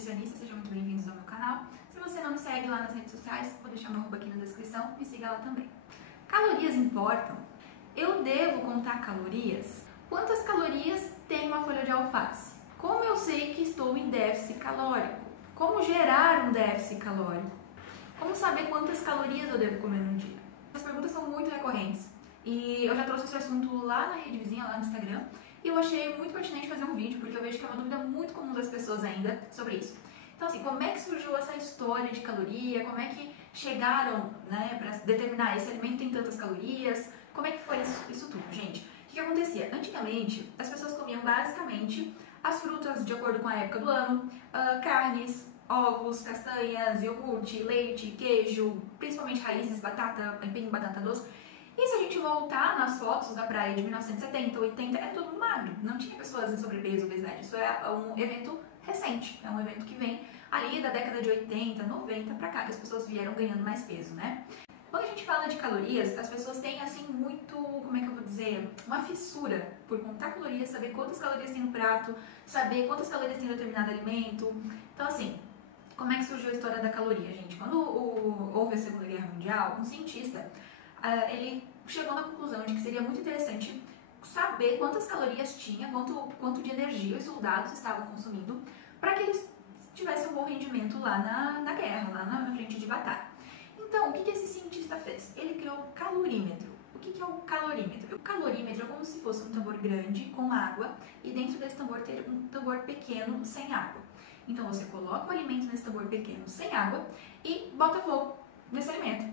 nutricionista, sejam muito bem-vindos ao meu canal. Se você não me segue lá nas redes sociais, vou deixar meu arroba aqui na descrição, me siga lá também. Calorias importam? Eu devo contar calorias? Quantas calorias tem uma folha de alface? Como eu sei que estou em déficit calórico? Como gerar um déficit calórico? Como saber quantas calorias eu devo comer no dia? As perguntas são muito recorrentes e eu já trouxe esse assunto lá na rede vizinha, lá no Instagram, e eu achei muito pertinente fazer um vídeo, porque eu vejo que é uma dúvida muito comum das pessoas ainda sobre isso. Então assim, como é que surgiu essa história de caloria? Como é que chegaram, né, para determinar esse alimento tem tantas calorias? Como é que foi isso tudo, gente? O que acontecia? Antigamente, as pessoas comiam basicamente as frutas de acordo com a época do ano, carnes, ovos, castanhas, iogurte, leite, queijo, principalmente raízes, batata, aipim, batata doce. E se a gente voltar nas fotos da praia de 1970, 80, era todo mundo magro. Não tinha pessoas em sobrepeso, obesidade. Isso é um evento recente, é um evento que vem ali da década de 80, 90 pra cá, que as pessoas vieram ganhando mais peso, né? Quando a gente fala de calorias, as pessoas têm assim muito, como é que eu vou dizer, uma fissura por contar calorias, saber quantas calorias tem no prato, saber quantas calorias tem determinado alimento. Então assim, como é que surgiu a história da caloria, gente? Quando houve a Segunda Guerra Mundial, um cientista, ele chegou na conclusão de que seria muito interessante saber quantas calorias tinha, quanto de energia os soldados estavam consumindo, para que eles tivessem um bom rendimento lá na guerra, lá na frente de batalha. Então, o que esse cientista fez? Ele criou o calorímetro. O que é o calorímetro? O calorímetro é como se fosse um tambor grande com água e dentro desse tambor ter um tambor pequeno sem água. Então, você coloca o alimento nesse tambor pequeno sem água e bota fogo nesse alimento.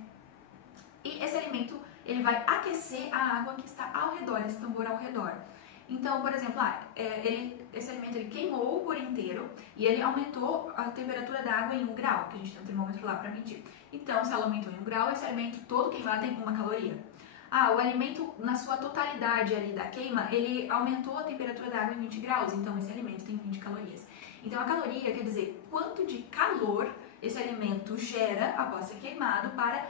E esse alimento, ele vai aquecer a água que está ao redor, esse tambor ao redor. Então, por exemplo, esse alimento ele queimou por inteiro e ele aumentou a temperatura da água em 1 grau, que a gente tem um termômetro lá para medir. Então, se ela aumentou em 1 grau, esse alimento todo queimado tem 1 caloria. O alimento, na sua totalidade ali da queima, ele aumentou a temperatura da água em 20 graus, então esse alimento tem 20 calorias. Então, a caloria quer dizer quanto de calor esse alimento gera após ser queimado para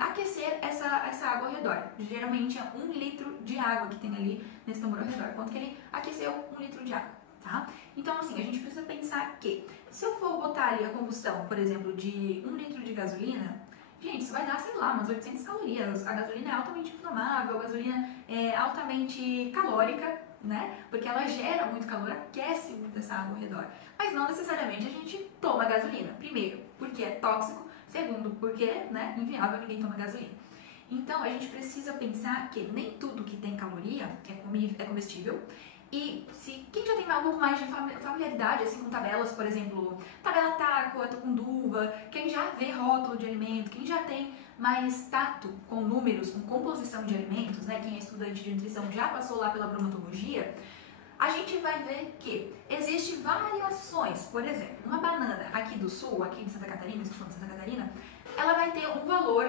aquecer essa água ao redor. Geralmente é 1 litro de água que tem ali nesse tambor ao redor. Quanto que ele aqueceu 1 litro de água, tá? Então assim, a gente precisa pensar que se eu for botar ali a combustão, por exemplo, de 1 litro de gasolina, gente, isso vai dar, sei lá, umas 800 calorias. A gasolina é altamente inflamável, a gasolina é altamente calórica, né? Porque ela gera muito calor, aquece muito essa água ao redor. Mas não necessariamente a gente toma gasolina. Primeiro, porque é tóxico. Segundo, porque, né, inviável ninguém toma gasolina. Então, a gente precisa pensar que nem tudo que tem caloria é comestível. E quem já tem um pouco mais de familiaridade assim, com tabelas, por exemplo, tabela Taco, Tucunduva, quem já vê rótulo de alimento, quem já tem mais tato com números, com composição de alimentos, né, quem é estudante de nutrição já passou lá pela bromatologia, a gente vai ver que existem variações. Por exemplo, uma banana aqui do sul, aqui de Santa Catarina, estou falando de Santa Catarina, ela vai ter um valor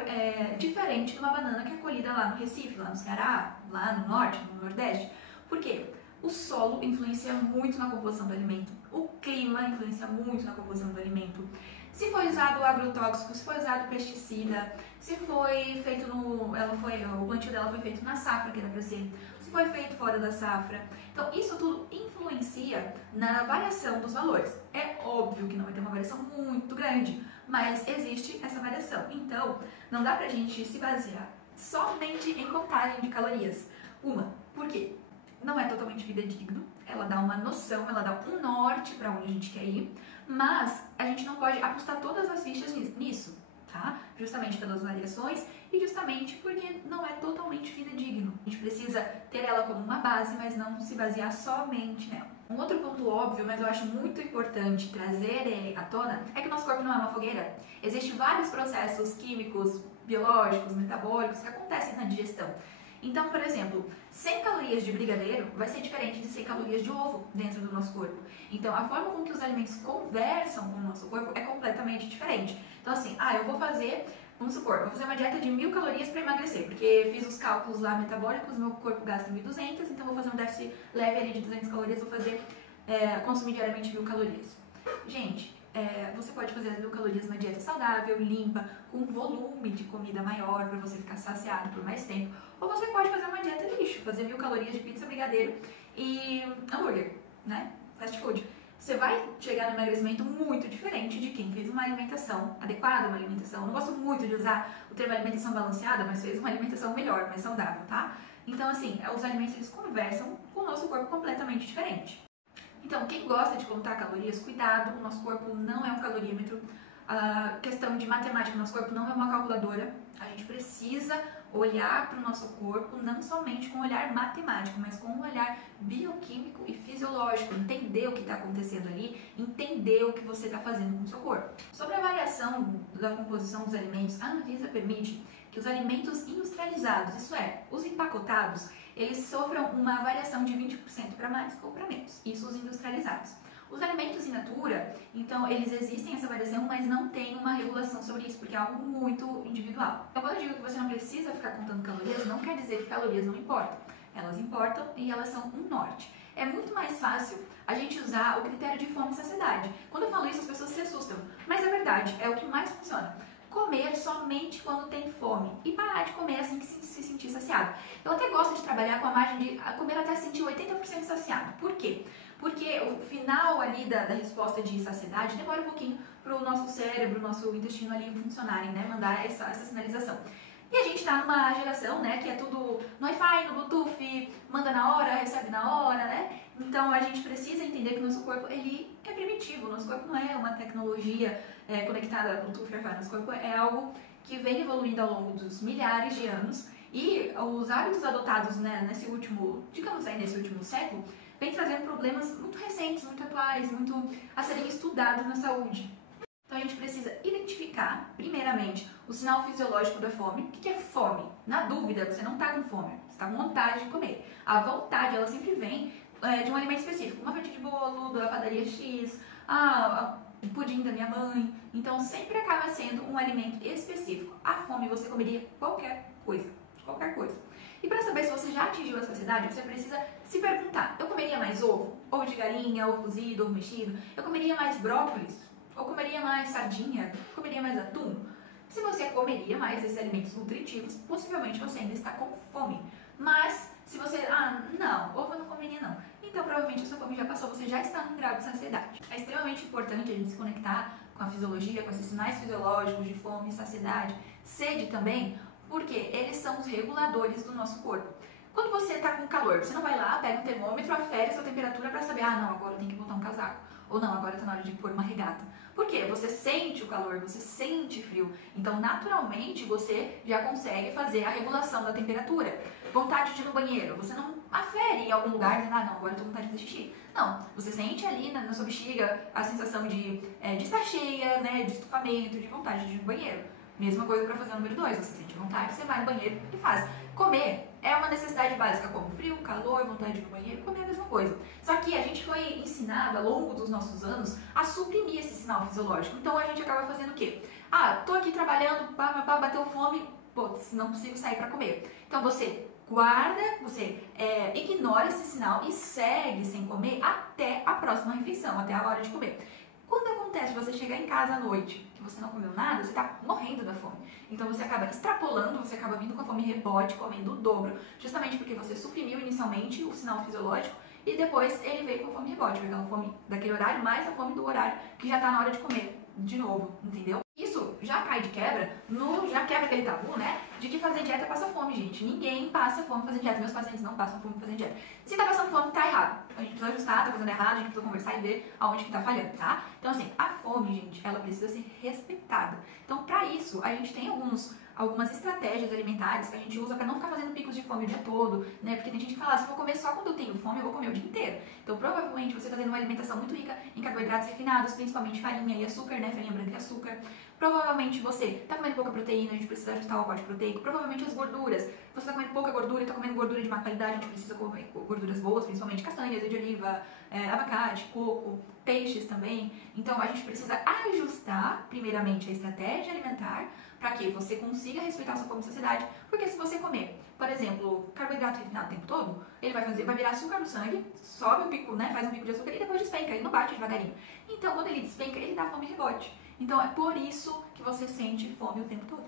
diferente de uma banana que é colhida lá no Recife, lá no Ceará, lá no Norte, no Nordeste. Por quê? O solo influencia muito na composição do alimento, o clima influencia muito na composição do alimento. Se foi usado agrotóxico, se foi usado pesticida, se foi feito o plantio dela foi feito na safra que era para ser, se foi feito fora da safra. Então isso tudo influencia na variação dos valores. É óbvio que não vai ter uma variação muito grande, mas existe essa variação. Então não dá pra gente se basear somente em contagem de calorias. Por quê? Não é totalmente fidedigno, ela dá uma noção, ela dá um norte para onde a gente quer ir, mas a gente não pode apostar todas as fichas nisso, tá? Justamente pelas variações e justamente porque não é totalmente fidedigno. A gente precisa ter ela como uma base, mas não se basear somente nela. Um outro ponto óbvio, mas eu acho muito importante trazer ele à tona, é que o nosso corpo não é uma fogueira. Existem vários processos químicos, biológicos, metabólicos que acontecem na digestão. Então, por exemplo, 100 calorias de brigadeiro vai ser diferente de 100 calorias de ovo dentro do nosso corpo. Então, a forma com que os alimentos conversam com o nosso corpo é completamente diferente. Então, assim, eu vou fazer, vamos supor, vou fazer uma dieta de 1000 calorias para emagrecer, porque fiz os cálculos lá metabólicos, meu corpo gasta 1200, então vou fazer um déficit leve ali de 200 calorias, vou consumir diariamente 1000 calorias. Gente, você pode fazer as 1000 calorias numa dieta saudável, limpa, com um volume de comida maior para você ficar saciado por mais tempo. Ou você pode fazer uma dieta lixo, fazer 1000 calorias de pizza, brigadeiro e hambúrguer, né? Fast food. você vai chegar no emagrecimento muito diferente de quem fez uma alimentação adequada, uma alimentação. Eu não gosto muito de usar o termo alimentação balanceada, mas fez uma alimentação melhor, mais saudável, tá? Então, assim, os alimentos eles conversam com o nosso corpo completamente diferente. Então, quem gosta de contar calorias, cuidado, o nosso corpo não é um calorímetro. A questão de matemática, nosso corpo não é uma calculadora. A gente precisa olhar para o nosso corpo não somente com um olhar matemático, mas com um olhar bioquímico e fisiológico, entender o que está acontecendo ali, entender o que você está fazendo com o seu corpo. Sobre a variação da composição dos alimentos, a Anvisa permite que os alimentos industrializados, isso é, os empacotados, eles sofram uma variação de 20% para mais ou para menos, isso os industrializados. Os alimentos in natura, então, eles existem essa variação, mas não tem uma regulação sobre isso, porque é algo muito individual. Então, quando eu digo que você não precisa ficar contando calorias, não quer dizer que calorias não importam. Elas importam e elas são um norte. É muito mais fácil a gente usar o critério de fome e saciedade. Quando eu falo isso, as pessoas se assustam, mas é verdade, é o que mais funciona. Comer somente quando tem fome e parar de comer assim que se sentir saciado. Eu até gosto de trabalhar com a margem de comer até se sentir 80% saciado. Por quê? Porque o final ali da resposta de saciedade demora um pouquinho para o nosso cérebro, o nosso intestino ali funcionarem, né? Mandar essa sinalização. E a gente está numa geração, né, que é tudo no Wi-Fi, no Bluetooth, manda na hora, recebe na hora, né? Então a gente precisa entender que o nosso corpo, ele é primitivo, o nosso corpo não é uma tecnologia conectada a Bluetooth, Wi-Fi, nosso corpo é algo que vem evoluindo ao longo dos milhares de anos e os hábitos adotados, né, nesse último século, vem trazendo problemas muito recentes, muito atuais, muito a serem estudados na saúde. Então a gente precisa identificar, primeiramente, o sinal fisiológico da fome. O que é fome? Na dúvida, você não está com fome, você está com vontade de comer. A vontade, ela sempre vem de um alimento específico, uma fatia de bolo da padaria X, o pudim da minha mãe. Então sempre acaba sendo um alimento específico. A fome você comeria qualquer coisa. E para saber se você já atingiu a saciedade, você precisa se perguntar: eu comeria mais ovo? Ovo de galinha, ovo cozido, ovo mexido? Eu comeria mais brócolis? Ou comeria mais sardinha? Comeria mais atum? Se você comeria mais esses alimentos nutritivos, possivelmente você ainda está com fome. Mas se você, não, ovo eu não comeria não, então provavelmente a sua fome já passou, você já está num grau de saciedade. É extremamente importante a gente se conectar com a fisiologia, com esses sinais fisiológicos de fome, saciedade, sede também, porque eles são os reguladores do nosso corpo. Quando você está com calor, você não vai lá, pega um termômetro, afere a sua temperatura para saber, não, agora eu tenho que botar um casaco. Ou não, agora está na hora de pôr uma regata. Por quê? Você sente o calor, você sente frio. Então, naturalmente, você já consegue fazer a regulação da temperatura. Vontade de ir no banheiro. Você não afere em algum lugar dizendo, não, agora eu estou com vontade de fazer xixi. Não, você sente ali na sua bexiga a sensação de estar cheia, né, de estufamento, de vontade de ir no banheiro. Mesma coisa para fazer o número 2, você sente vontade, você vai no banheiro e faz. Comer é uma necessidade básica, como frio, calor, vontade de ir no banheiro, comer é a mesma coisa. Só que a gente foi ensinado ao longo dos nossos anos a suprimir esse sinal fisiológico. Então a gente acaba fazendo o quê? Tô aqui trabalhando, bateu fome, não consigo sair para comer. Então você guarda, você ignora esse sinal e segue sem comer até a próxima refeição, até a hora de comer. Quando acontece você chegar em casa à noite, que você não comeu nada, você está morrendo da fome. Então você acaba extrapolando, você acaba vindo com a fome rebote, comendo o dobro, justamente porque você suprimiu inicialmente o sinal fisiológico e depois ele veio com a fome rebote, veio aquela fome daquele horário mais a fome do horário que já está na hora de comer de novo, entendeu? Isso já cai de quebra, já quebra aquele tabu, né? De que fazer dieta passa fome, gente. Ninguém passa fome fazendo dieta. Meus pacientes não passam fome fazendo dieta. Se tá passando fome, tá errado. A gente precisa ajustar, tá fazendo errado, a gente precisa conversar e ver aonde que tá falhando, tá? Então, assim, a fome, gente, ela precisa ser respeitada. Então, pra isso, a gente tem algumas estratégias alimentares que a gente usa para não ficar fazendo picos de fome o dia todo, né? Porque tem gente que fala, se eu vou comer só quando eu tenho fome, eu vou comer o dia inteiro. Então, provavelmente, você está tendo uma alimentação muito rica em carboidratos refinados, principalmente farinha e açúcar, né? Farinha branca e açúcar. Provavelmente você está comendo pouca proteína, a gente precisa ajustar o aporte proteico. Provavelmente as gorduras, você está comendo pouca gordura e está comendo gordura de má qualidade, a gente precisa comer gorduras boas, principalmente castanhas, azeite de oliva, abacate, coco, peixes também. Então, a gente precisa ajustar, primeiramente, a estratégia alimentar para que você consiga respeitar a sua fome e saciedade, porque se você comer, por exemplo, carboidrato refinado o tempo todo, ele vai virar açúcar no sangue, sobe o pico, né, faz um pico de açúcar e depois despenca, ele não bate devagarinho. Então, quando ele despenca, ele dá fome e rebote. Então, é por isso que você sente fome o tempo todo.